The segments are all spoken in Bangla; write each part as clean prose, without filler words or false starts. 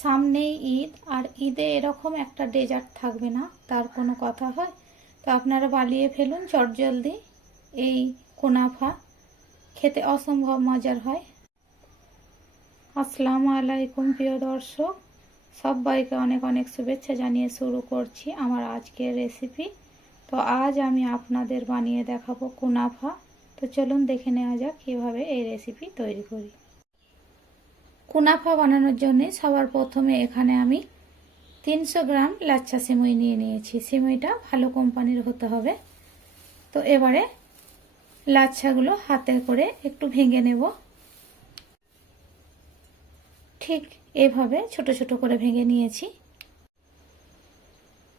সামনেই ঈদ, আর ঈদে এরকম একটা ডেজার্ট থাকবে না তার কোনো কথা হয়? তো আপনারা বানিয়ে ফেলুন চটজলদি এই কুনাফা। খেতে অসম্ভব মজার হয়। আসসালামু আলাইকুম প্রিয় দর্শক, সবাইকে অনেক অনেক শুভেচ্ছা জানিয়ে শুরু করছি আমার আজকের রেসিপি। তো আজ আমি আপনাদের বানিয়ে দেখাবো কুনাফা। তো চলুন দেখে নেওয়া যাক কীভাবে এই রেসিপি তৈরি করি। কুনাফা বানানোর জন্য সবার প্রথমে এখানে আমি 300 গ্রাম লাচ্ছা সিমই নিয়ে নিয়েছি। সিমইটা ভালো কোম্পানির হতে হবে। তো এবারে লাচ্ছাগুলো হাতে করে একটু ভেঙে নেব। ঠিক এইভাবে ছোট ছোট করে ভেঙে নিয়েছি।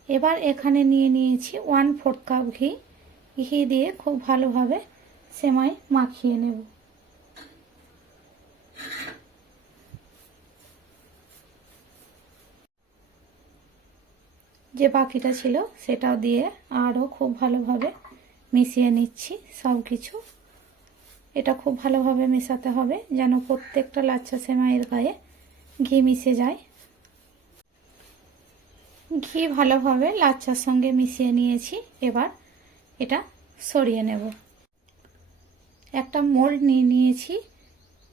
এবার এখানে নিয়ে নিয়েছি 1/4 কাপ ঘি। ঘি দিয়ে খুব ভালোভাবে সেমাই মাখিয়ে নেব। যে বাকিটা ছিল সেটাও দিয়ে আরও খুব ভালোভাবে মিশিয়ে নিচ্ছি সব কিছু। এটা খুব ভালোভাবে মেশাতে হবে যেন প্রত্যেকটা লাচ্ছা সেমাইয়ের গায়ে ঘি মিশে যায়। ঘি ভালোভাবে লাচ্ছার সঙ্গে মিশিয়ে নিয়েছি। এবার এটা সরিয়ে নেব। একটা মোল্ড নিয়ে নিয়েছি।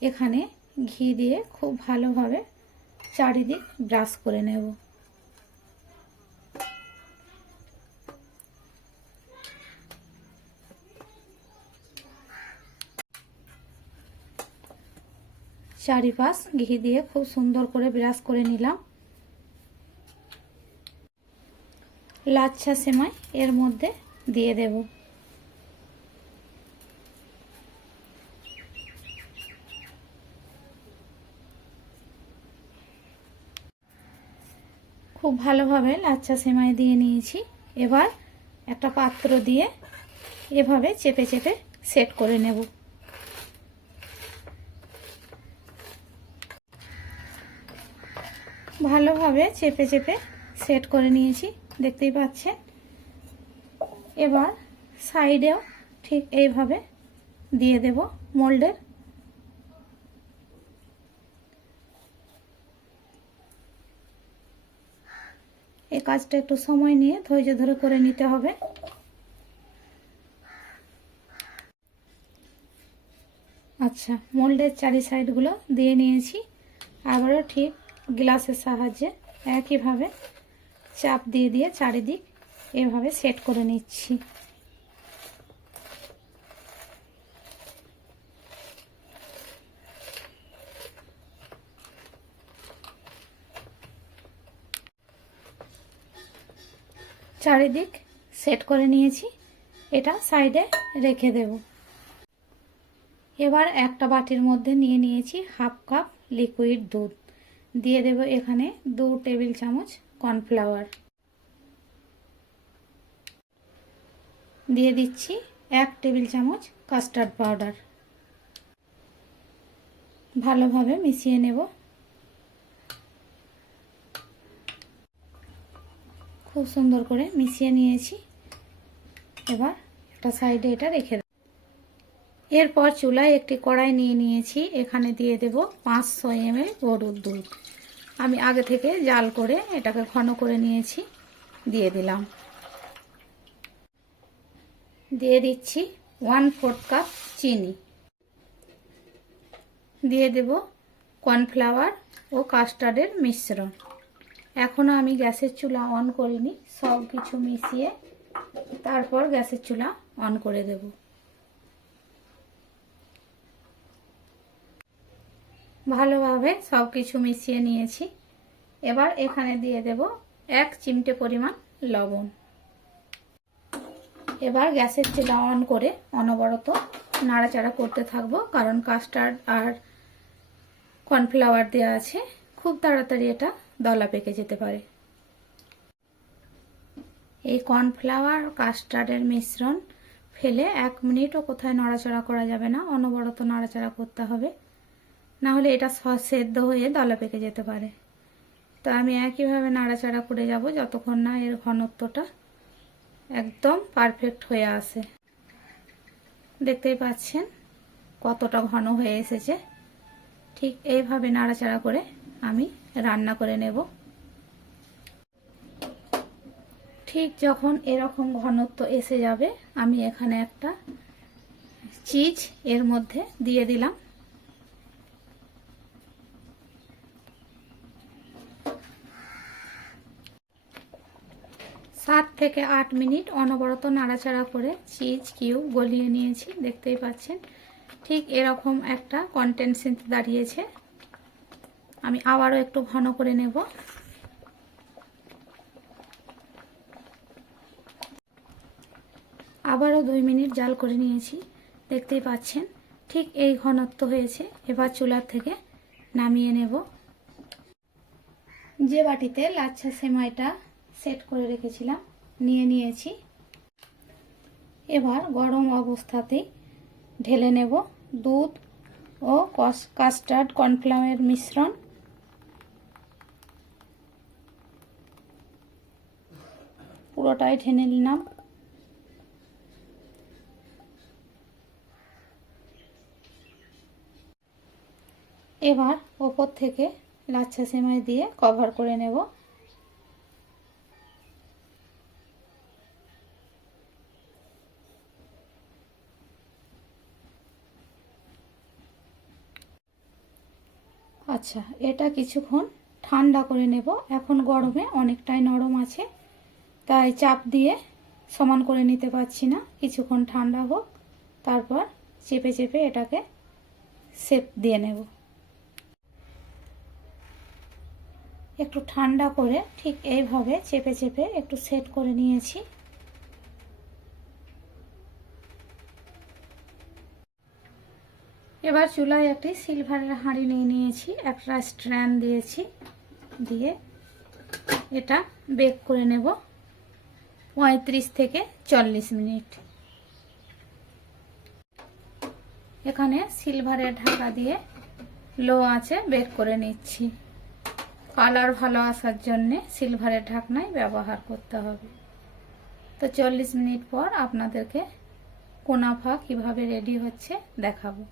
এখানে ঘি দিয়ে খুব ভালোভাবে চারিদিক ব্রাশ করে নেব। চারিপাশ ঘি দিয়ে খুব সুন্দর করে ব্রাশ করে নিলাম। লাচ্ছা সেমাই এর মধ্যে দিয়ে দেব। খুব ভালোভাবে লাচ্ছা সেমাই দিয়ে নিয়েছি। এবার একটা পাত্র দিয়ে এভাবে চেপে চেপে সেট করে নেব। ভালোভাবে চেপে চেপে সেট করে নিয়েছি, দেখতেই পাচ্ছেন। এবার সাইডেও ঠিক এইভাবে দিয়ে দেব মোল্ডের। এই কাজটা একটু সময় নিয়ে ধৈর্য ধরে করে নিতে হবে। আচ্ছা, মোল্ডের চারি সাইডগুলো দিয়ে নিয়েছি। আবারও ঠিক গ্লাসের সাহায্যে একইভাবে চাপ দিয়ে দিয়ে চারিদিক এভাবে সেট করে নিচ্ছি। চারিদিক সেট করে নিয়েছি। এটা সাইডে রেখে দেব। এবার একটা বাটির মধ্যে নিয়ে নিয়েছি 1/2 কাপ লিকুইড দুধ। দিয়ে দেব এখানে 2 টেবিল চামচ কর্নফ্লাওয়ার। দিয়ে দিচ্ছি 1 টেবিল চামচ কাস্টার্ড পাউডার। ভালোভাবে মিশিয়ে নেব। খুব সুন্দর করে মিশিয়ে নিয়েছি। এবার একটা সাইডে এটা রেখে দেব। এরপর চুলায় একটি কড়াই নিয়ে নিয়েছি। এখানে দিয়ে দেব 500 ml গরুর দুধ। আমি আগে থেকে জাল করে এটাকে ঘন করে নিয়েছি। দিয়ে দিলাম। দিয়ে দিচ্ছি 1/4 কাপ চিনি। দিয়ে দেব কর্নফ্লাওয়ার ও কাস্টার্ডের মিশ্রণ। এখনও আমি গ্যাসের চুলা অন করিনি। সব কিছু মিশিয়ে তারপর গ্যাসের চুলা অন করে দেব। ভালোভাবে সব কিছু মিশিয়ে নিয়েছি। এবার এখানে দিয়ে দেব 1 চিমটে পরিমাণ লবণ। এবার গ্যাসের চুলা অন করে অনবরত নাড়াচাড়া করতে থাকবো, কারণ কাস্টার্ড আর কর্নফ্লাওয়ার দেওয়া আছে। খুব তাড়াতাড়ি এটা দলা পেকে যেতে পারে। এই কর্নফ্লাওয়ার কাস্টার্ডের মিশ্রণ ফেলে 1 মিনিটও কোথায় নাড়াচাড়া করা যাবে না। অনবরত নাড়াচাড়া করতে হবে, না হলে এটা সেদ্ধ হয়ে দলা পেকে যেতে পারে। তো আমি একইভাবে নাড়াচাড়া করে যাব যতক্ষণ না এর ঘনত্বটা একদম পারফেক্ট হয়ে আসে। দেখতেই পাচ্ছেন কতটা ঘন হয়ে এসেছে। ঠিক এইভাবে নাড়াচাড়া করে আমি রান্না করে নেব। ঠিক যখন এরকম ঘনত্ব এসে যাবে আমি এখানে একটা চিজ এর মধ্যে দিয়ে দিলাম। সাত থেকে 8 মিনিট অনবরত নাড়াচাড়া করে চিজ কিউব গলিয়ে নিয়েছি, দেখতেই পাচ্ছেন ঠিক এরকম একটা কনসিস্টেন্সি দাঁড়িয়েছে। আমি আবারও একটু ঘন করে নেব। আবারও 2 মিনিট জাল করে নিয়েছি, দেখতেই পাচ্ছেন ঠিক এই ঘনত্ব হয়েছে। এবার চুলার থেকে নামিয়ে নেব। যে বাটিতে লাচ্ছা সেমাইটা সেট করে রেখেছিলাম নিয়ে নিয়েছি। এবার গরম অবস্থাতেই ঢেলে নেব দুধ ও কাস্টার্ড কর্নফ্লাওয়ারের মিশ্রণ। পুরোটাই ঢেলে নিলাম। এবার ওপর থেকে লাচ্ছা সেমাই দিয়ে কভার করে নেব। আচ্ছা, এটা কিছুক্ষণ ঠান্ডা করে নেব। এখন গরমে অনেকটাই নরম আছে, তাই চাপ দিয়ে সমান করে নিতে পারছি না। কিছুক্ষণ ঠান্ডা হোক, তারপর চেপে চেপে এটাকে শেপ দিয়ে নেব। একটু ঠান্ডা করে ঠিক এইভাবে চেপে চেপে একটু সেট করে নিয়েছি। এবার চুলায় একটি সিলভারের হাঁড়ি নিয়ে নিয়েছি, একটা স্ট্যান্ড দিয়েছি, দিয়ে এটা বেক করে নেব 35 থেকে 40 মিনিট। এখানে সিলভারের ঢাকা দিয়ে লো আঁচে বেক করে নিচ্ছি। কালার ভালো আসার জন্যে সিলভারের ঢাকনাই ব্যবহার করতে হবে। তো 40 মিনিট পর আপনাদেরকে কুনাফা কিভাবে রেডি হচ্ছে দেখাবো।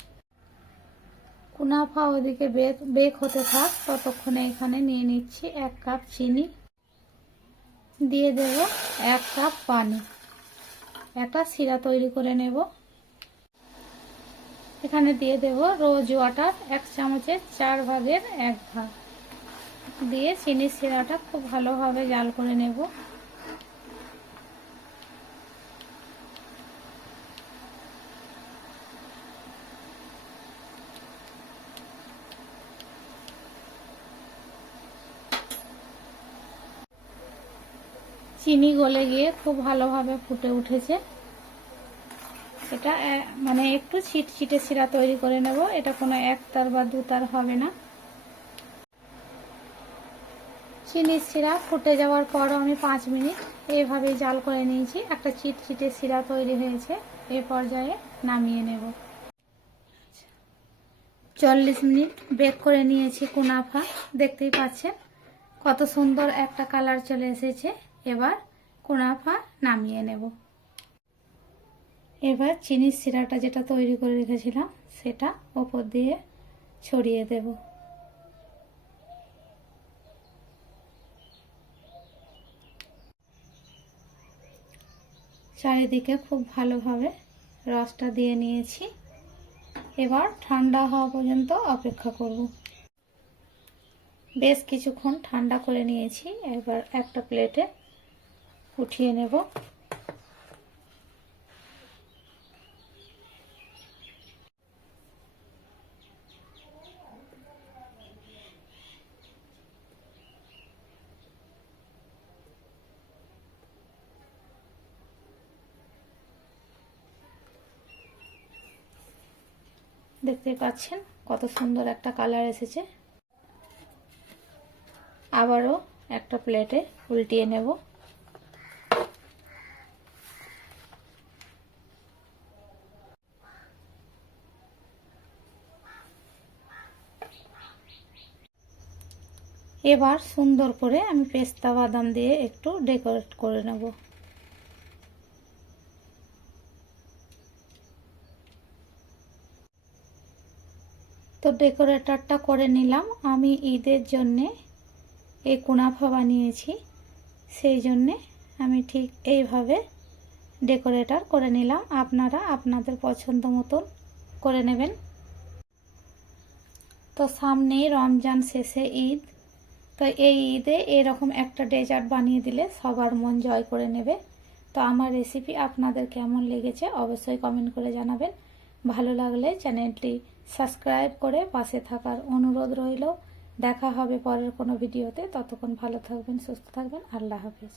কুনাফা ওদিকে বেক হতে থাক, ততক্ষণে এখানে নিয়ে নিচ্ছি 1 কাপ চিনি, দিয়ে দেব 1 কাপ পানি। একটা শিরা তৈরি করে নেব। এখানে দিয়ে দেব রোজ ওয়াটার 1 চামচের 4 ভাগের 1 ভাগ, দিয়ে চিনির শিরাটা খুব ভালোভাবে জাল করে নেব। চিনি গলে গিয়ে খুব ভালোভাবে ফুটে উঠেছে। এটা মানে একটু ছিটছিটে শিরা তৈরি করে নেব। এটা কোনো একতার বা দুতার হবে না। চিনির শিরা ফুটে যাওয়ার পর আমি 5 মিনিট এইভাবেই জাল করে নিয়েছি। একটা চিটচিটে শিরা তৈরি হয়েছে। এই পর্যায়ে নামিয়ে নেব। 40 মিনিট বেক করে নিয়েছি কুনাফা, দেখতেই পাচ্ছেন কত সুন্দর একটা কালার চলে এসেছে। এবার কুনাফা নামিয়ে নেব। এবার চিনির শিরাটা যেটা তৈরি করে রেখেছিলাম সেটা ওপর দিয়ে ছড়িয়ে দেব। চারিদিকে খুব ভালোভাবে রসটা দিয়ে নিয়েছি। এবার ঠান্ডা হওয়া পর্যন্ত অপেক্ষা করব। বেশ কিছুক্ষণ ঠান্ডা করে নিয়েছি। এবার একটা প্লেটে উঠিয়ে নেব। দেখতে পাচ্ছেন কত সুন্দর একটা কালার এসেছে। আবারও একটা প্লেটে উল্টিয়ে নেব। এবার সুন্দর করে আমি পেস্তা বাদাম দিয়ে একটু ডেকোরেট করে নেব। তো ডেকোরেটরটা করে নিলাম। আমি ঈদের জন্যে এই কুনাফা বানিয়েছি, সেই জন্যে আমি ঠিক এইভাবে ডেকোরেটর করে নিলাম। আপনারা আপনাদের পছন্দ মতন করে নেবেন। তো সামনেই রমজান, শেষে ঈদ। তো এই ঈদে এরকম একটা ডেজার্ট বানিয়ে দিলে সবার মন জয় করে নেবে। তো আমার রেসিপি আপনাদের কেমন লেগেছে অবশ্যই কমেন্ট করে জানাবেন। ভালো লাগলে চ্যানেলটি সাবস্ক্রাইব করে পাশে থাকার অনুরোধ রইল। দেখা হবে পরের কোনো ভিডিওতে। ততক্ষণ ভালো থাকবেন, সুস্থ থাকবেন। আল্লাহ হাফেজ।